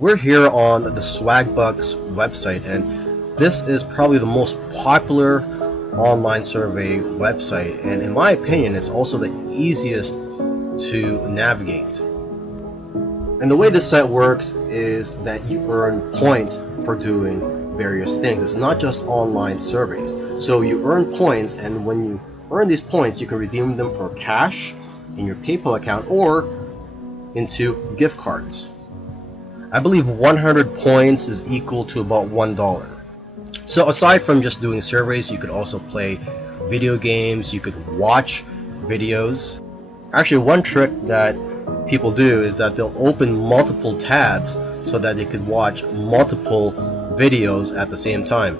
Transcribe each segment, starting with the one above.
We're here on the Swagbucks website, and this is probably the most popular online survey website, and in my opinion it's also the easiest to navigate. And the way this site works is that you earn points for doing various things. It's not just online surveys. So you earn points, and when you earn these points you can redeem them for cash in your PayPal account or into gift cards. I believe 100 points is equal to about $1. So aside from just doing surveys, you could also play video games, you could watch videos. Actually, one trick that people do is that they'll open multiple tabs so that they could watch multiple videos at the same time.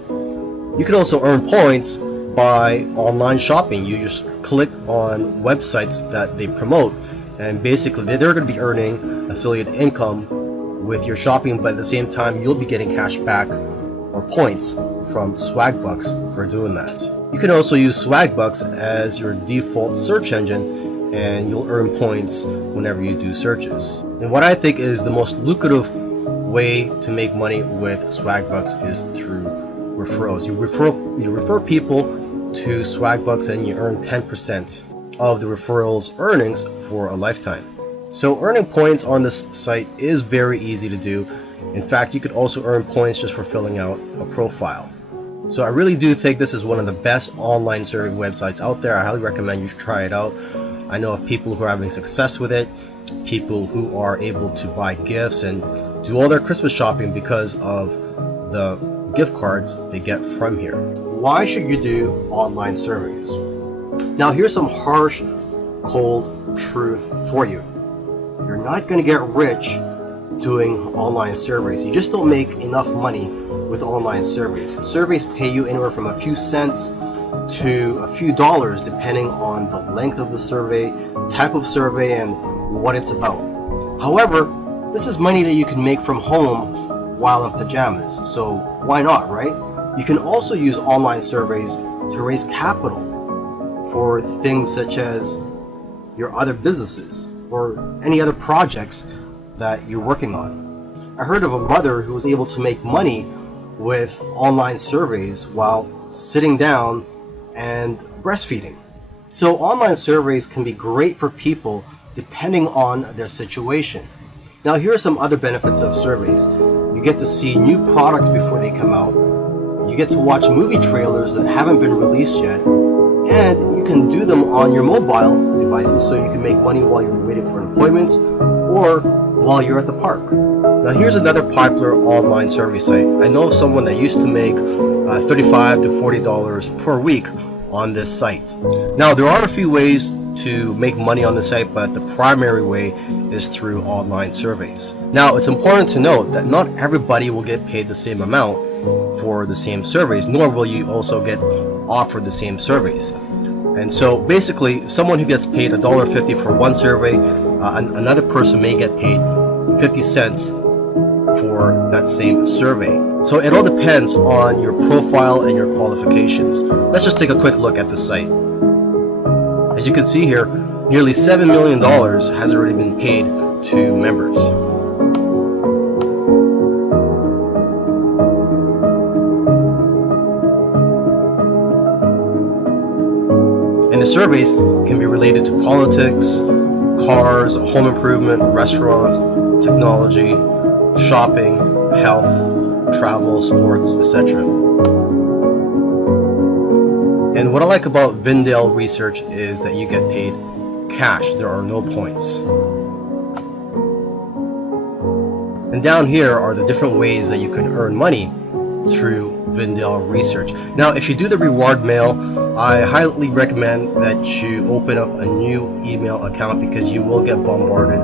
You can also earn points by online shopping. You just click on websites that they promote, and basically they're going to be earning affiliate income with your shopping, but at the same time you'll be getting cash back or points from Swagbucks for doing that. You can also use Swagbucks as your default search engine, and you'll earn points whenever you do searches. And what I think is the most lucrative way to make money with Swagbucks is through referrals. You refer people to Swagbucks and you earn 10% of the referrals earnings for a lifetime. So earning points on this site is very easy to do. In fact, you could also earn points just for filling out a profile. So I really do think this is one of the best online survey websites out there. I highly recommend you try it out. I know of people who are having success with it, people who are able to buy gifts and do all their Christmas shopping because of the gift cards they get from here. Why should you do online surveys? Now here's some harsh, cold truth for you. You're not going to get rich doing online surveys. You just don't make enough money with online surveys. Surveys pay you anywhere from a few cents to a few dollars depending on the length of the survey, the type of survey, and what it's about. However, this is money that you can make from home while in pajamas, so why not, right? You can also use online surveys to raise capital for things such as your other businesses or any other projects that you're working on. I heard of a mother who was able to make money with online surveys while sitting down and breastfeeding. So online surveys can be great for people depending on their situation. Now here are some other benefits of surveys. You get to see new products before they come out. You get to watch movie trailers that haven't been released yet. And you can do them on your mobile devices, so you can make money while you're waiting for an appointment or while you're at the park. Now here's another popular online survey site. I know of someone that used to make $35 to $40 per week on this site. Now there are a few ways to make money on the site, but the primary way is through online surveys. Now it's important to note that not everybody will get paid the same amount for the same surveys, nor will you also get offered the same surveys. And so basically someone who gets paid $1.50 for one survey, another person may get paid 50 cents for that same survey. So it all depends on your profile and your qualifications. Let's just take a quick look at the site. As you can see here, nearly $7 million has already been paid to members. And the surveys can be related to politics, cars, home improvement, restaurants, technology, shopping, health, travel, sports, etc. And what I like about Vindale Research is that you get paid cash. There are no points. And down here are the different ways that you can earn money through Vindale Research. Now, if you do the reward mail, I highly recommend that you open up a new email account because you will get bombarded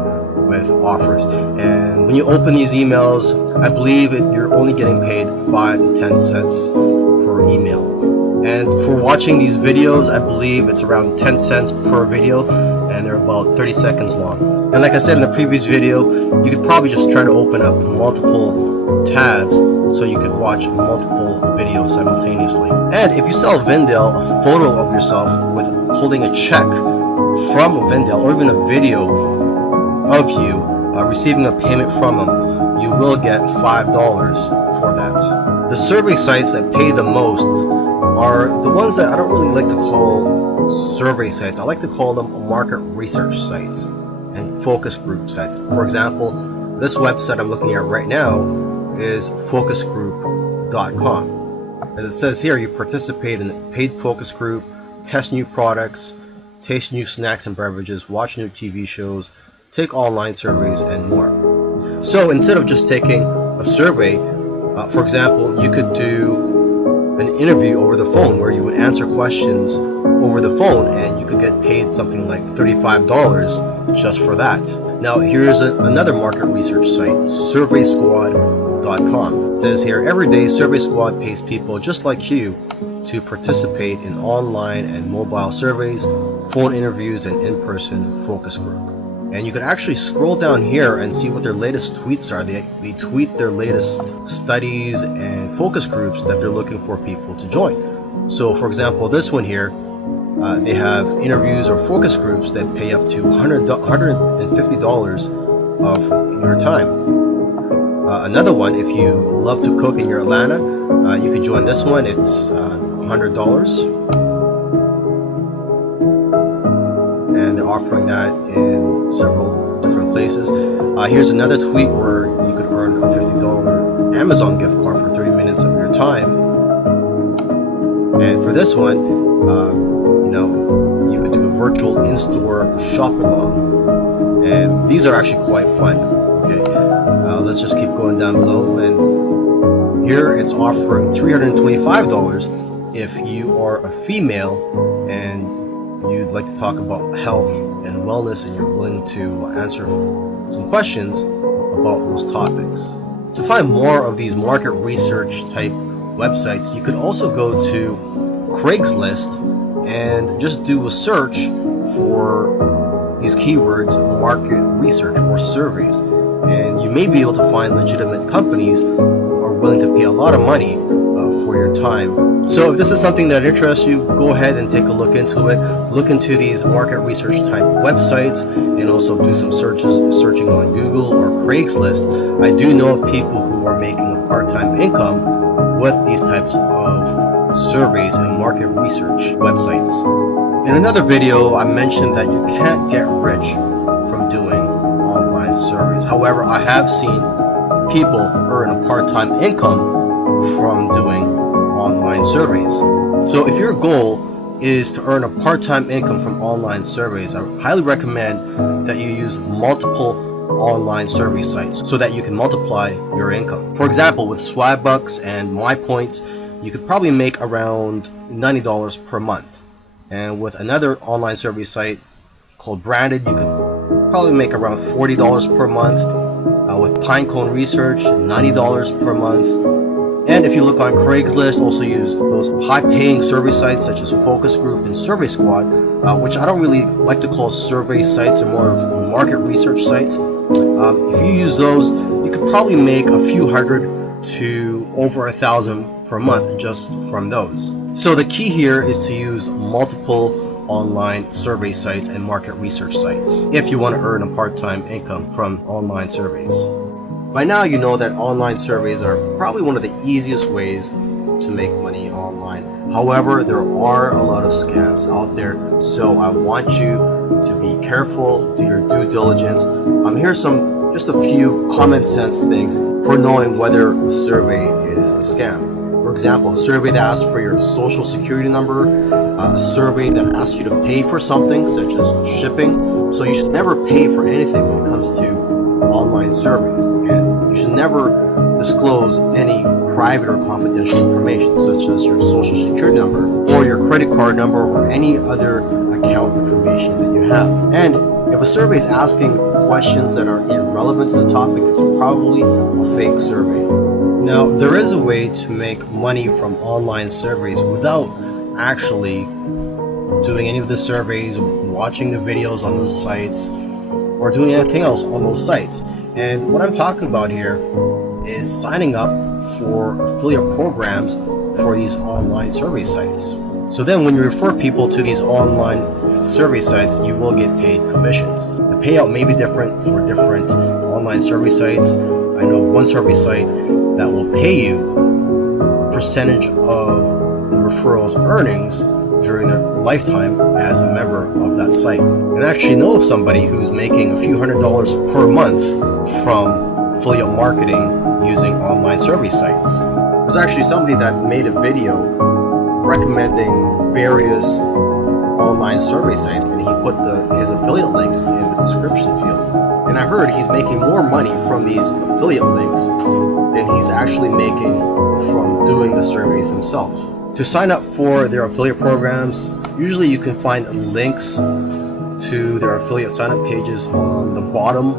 with offers. And when you open these emails, I believe you're only getting paid 5 to 10 cents per email. And for watching these videos, I believe it's around 10 cents per video, and they're about 30 seconds long. And like I said in the previous video, you could probably just try to open up multiple tabs so you could watch multiple videos simultaneously. And if you sell Vindale a photo of yourself with holding a check from Vindale, or even a video of you receiving a payment from them, you will get $5 for that. The survey sites that pay the most are the ones that I don't really like to call survey sites. I like to call them market research sites and focus group sites. For example, this website I'm looking at right now is focusgroup.com. As it says here, you participate in a paid focus group, test new products, taste new snacks and beverages, watch new TV shows, take online surveys, and more. So instead of just taking a survey, for example, you could do an interview over the phone where you would answer questions over the phone, and you could get paid something like $35 just for that. Now here's another market research site, surveysquad.com. It says here, every day Survey Squad pays people just like you to participate in online and mobile surveys, phone interviews, and in-person focus group. And you could actually scroll down here and see what their latest tweets are. They tweet their latest studies and focus groups that they're looking for people to join. So for example, this one here, they have interviews or focus groups that pay up to $150 of your time. Another one, if you love to cook and you're Atlanta, you could join this one. It's $100. And they're offering that in several different places. Here's another tweet where you could earn a $50 Amazon gift card for 30 minutes of your time. And for this one, you could do a virtual in-store shop along. And these are actually quite fun. Okay, let's just keep going down below. And here it's offering $325 if you are a female and you'd like to talk about health and wellness and you're willing to answer some questions about those topics. To find more of these market research type websites, you could also go to Craigslist and just do a search for these keywords, market research or surveys, and you may be able to find legitimate companies who are willing to pay a lot of money for your time. So if this is something that interests you, go ahead and take a look into it. Look into these market research type websites and also do some searching on Google or Craigslist. I do know of people who are making a part-time income with these types of surveys and market research websites. In another video, I mentioned that you can't get rich from doing online surveys. However, I have seen people earn a part-time income from doing online surveys. So if your goal is to earn a part-time income from online surveys, I highly recommend that you use multiple online survey sites so that you can multiply your income. For example, with Swagbucks and MyPoints, you could probably make around $90 per month. And with another online survey site called Branded, you could probably make around $40 per month. With Pinecone Research, $90 per month. And if you look on Craigslist, also use those high-paying survey sites such as Focus Group and Survey Squad, which I don't really like to call survey sites, or more of market research sites. If you use those, you could probably make a few hundred to over 1,000 per month just from those. So the key here is to use multiple online survey sites and market research sites if you want to earn a part-time income from online surveys. By now you know that online surveys are probably one of the easiest ways to make money online. However, there are a lot of scams out there, so I want you to be careful, do your due diligence. Here's just a few common sense things for knowing whether a survey is a scam. For example, a survey that asks for your social security number, a survey that asks you to pay for something such as shipping. So you should never pay for anything when it comes to online surveys, and you should never disclose any private or confidential information such as your social security number or your credit card number or any other account information that you have. And if a survey is asking questions that are irrelevant to the topic, it's probably a fake survey. Now, there is a way to make money from online surveys without actually doing any of the surveys, watching the videos on those sites, or doing anything else on those sites. And what I'm talking about here is signing up for affiliate programs for these online survey sites. So then when you refer people to these online survey sites, you will get paid commissions. The payout may be different for different online survey sites. I know of one survey site that will pay you a percentage of the referral's earnings during their lifetime as a member of that site. And I actually know of somebody who's making a few $100s per month from affiliate marketing using online survey sites. There's actually somebody that made a video recommending various online survey sites, and he put his affiliate links in the description field. And I heard he's making more money from these affiliate links than he's actually making from doing the surveys himself. To sign up for their affiliate programs, usually you can find links to their affiliate sign-up pages on the bottom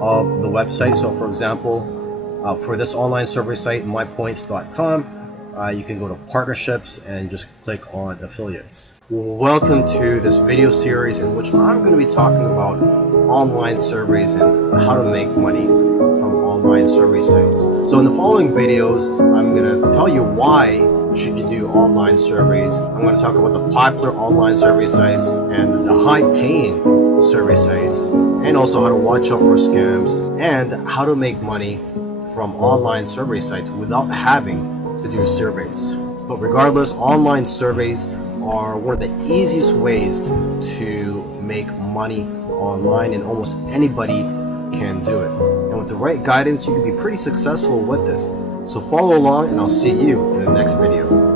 of the website. So for example, for this online survey site, mypoints.com, you can go to partnerships and just click on affiliates. Welcome to this video series in which I'm going to be talking about online surveys and how to make money from online survey sites. So in the following videos, I'm going to tell you why should you do online surveys. I'm going to talk about the popular online survey sites and the high-paying survey sites, and also how to watch out for scams and how to make money from online survey sites without having to do surveys. But regardless, online surveys are one of the easiest ways to make money online, and almost anybody can do it. And with the right guidance, you can be pretty successful with this. So follow along, and I'll see you in the next video.